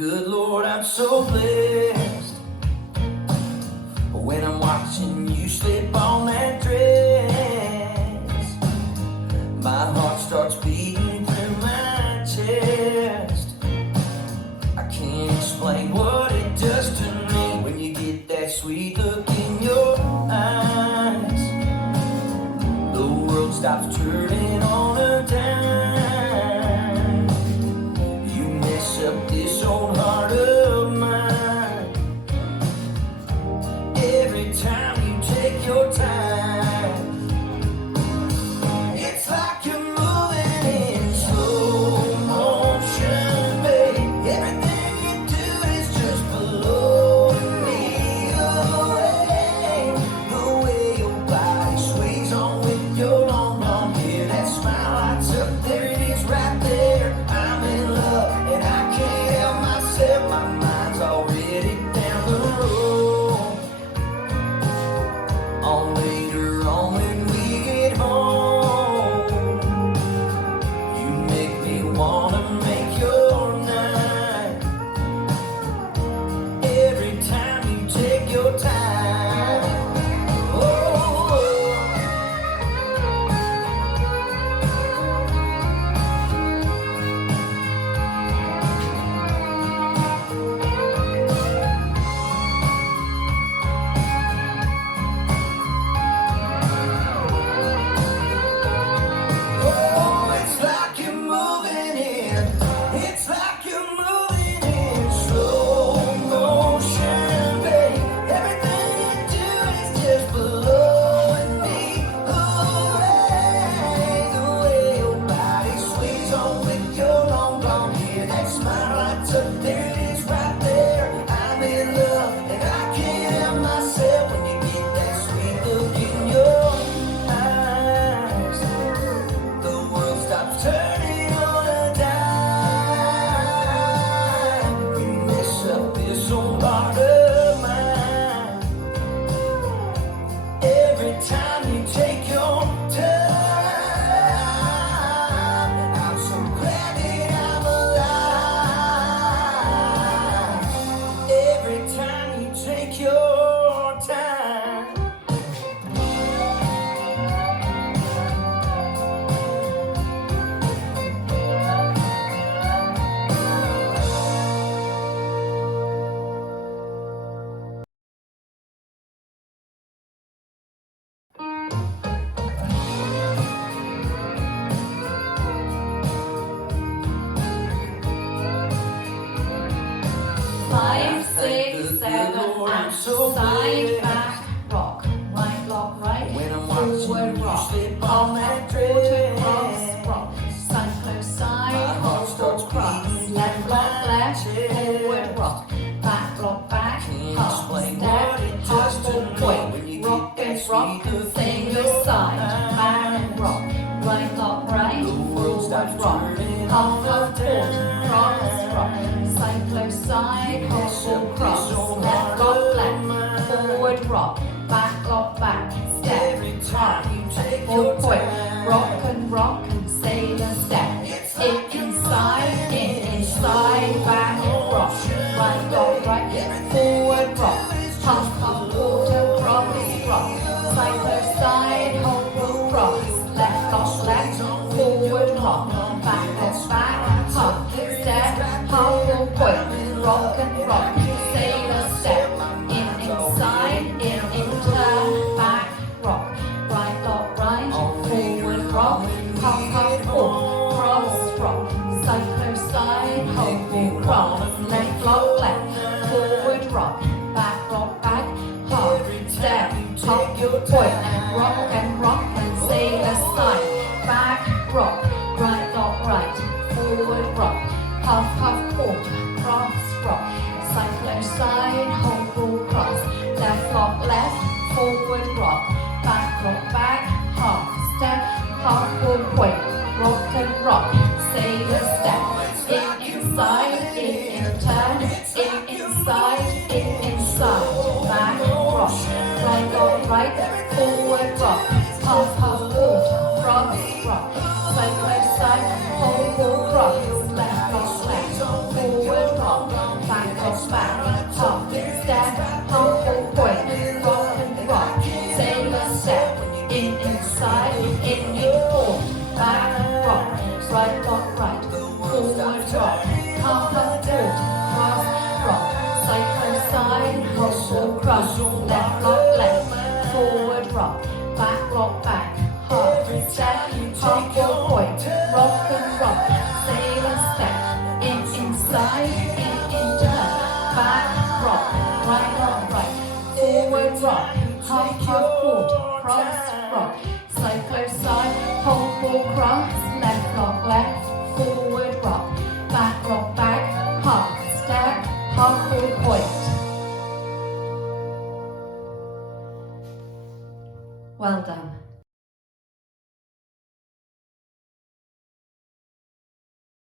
good Lord, I'm so blessed. When I'm watching you slip on that dress, my heart starts beating through my chest. I can't explain what it does to me when you get that sweet look in your eyes. The world stops turning on a dime. You mess up this old heart of mine. Every time you take your time, it's like you're moving in slow motion, babe. Everything you do is just blowing me away. The way your body sways on with your long blonde hair, that smile lights up, there it is right there. I'm in love and I can't help myself, my mind's already down the road. On later on when we get home, you make me wanna make your night. Every time you take your time. Oh, oh, it's like you're moving in. It's like you're moving in slow motion, babe. Everything you do is just blowing me away. The way your body sways on with your long blonde hair, that smile lights up, there it is right there. I'm in love and I can't help myself when you get that sweet look in your eyes. The world stops turning on a dime. You mess up this old heart of mine. Every time you take your time, I'm so glad that I'm alive. Every time you take your time. Five, six, seven, and side, back, rock, right, block, right, When I'm watching forward, you rock, slip up, on that quarter, dress, cross, rock, side, close, side, my heart starts hold, cross, beating left, in block, my left, chest. forward, rock, back, block, back, Can't half, explain step, what it does half, to full me point, when you rock get that and rock, sweet look sing in the your side, eyes. back and rock, right, block, right, The world forward, stops rock, turning half, on half, a quarter, cross, rock, dime. side, close, side, You hold, mess full, up cross, this old left, heart block, of left, mine. forward, rock, back, block, back, step, Every time you take full your point, time. rock and sailor step, It's in, like you're inside, moving in, inside, back, rock, right, block, right, Everything forward, you rock, do is half, just half, quarter, cross, rock, side, close, side, hold, full, cross, left, block, left, forward, rock, back, block, back, half, step, half, full point, rock and rock, sailor step, in, inside, in, turn, back, rock, right, block, right, forward, rock, half, half, full, cross, rock, side, close, side, hold, full, cross, left, block, left, forward, rock, back, half, step, half, full point, rock and sailor side, back, rock, right, block, right, forward, rock, half, quarter, cross, rock, side, close, side, hold, full, cross, left, block, left, forward, rock, back, half, step, half, full point, rock and rock, sailor step, in, inside, in, turn, in, inside, back, rock, right, block, right, forward, rock, half, quarter, cross, rock, side, close, side, hold, full, cross, left, block, left, forward, rock, step, half full point, rock and rock, sailor step, in inside, in forward, back rock, right rock right, forward rock, half up forward, cross rock, side to side, hustle cross, left rock left, forward rock, back, half step, half full point, rock and rock, sailor step, in inside, in turn, back rock, right, forward rock, half forward, cross rock, side close side, half full cross, left rock left, forward rock, back, half step, half full point. Well done.